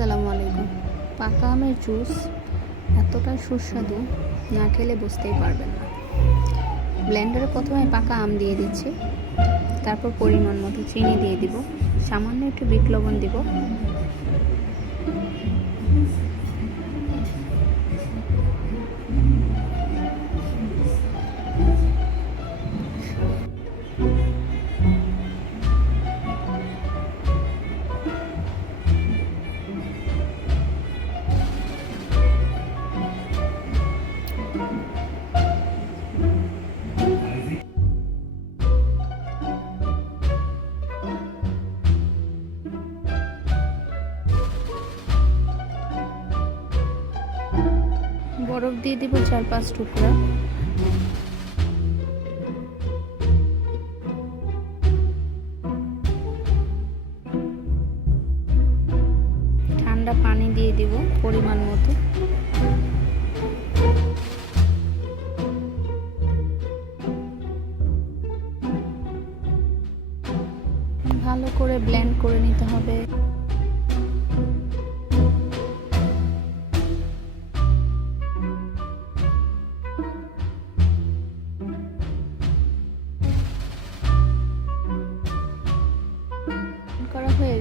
আসসালামু আলাইকুম। পাকা আমের জুস এতটা সুস্বাদু না খেলে বুঝতেই পারবেন না। ব্লেন্ডারে প্রথমে পাকা আম দিয়ে দিচ্ছি, তারপর পরিমাণ মতো চিনি দিয়ে দিব, সামান্য একটু বিট লবণ দিব বরফ দিয়ে দিব চার পাঁচ টুকরা। ঠান্ডা পানি দিয়ে দিব পরিমাণ মতো। ভালো করে ব্লেন্ড করে নিতে হবে।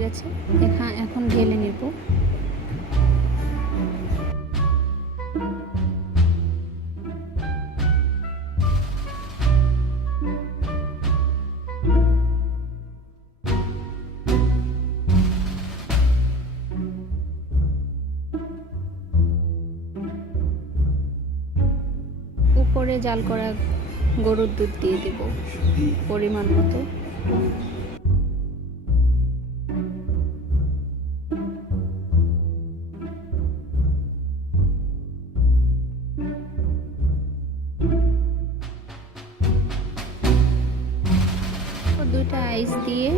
গেছে এখান এখন ঢেলে নেব। উপরে জাল করা গরুর দুধ দিয়ে দেব পরিমাণ মতো। দুইটা আইস দিয়ে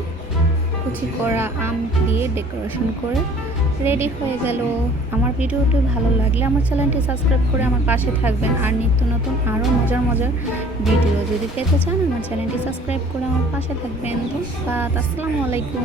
কুচি করা আম দিয়ে ডেকোরেশন করে রেডি হয়ে গেল। আমার ভিডিওটি ভালো লাগলে আমার চ্যানেলটি সাবস্ক্রাইব করে আমার পাশে থাকবেন। আর নিত্য নতুন আরও মজার মজার ভিডিও যদি পেতে চান, আমার চ্যানেলটি সাবস্ক্রাইব করে আমার পাশে থাকবেন। ধন্যবাদ, আসসালামু আলাইকুম।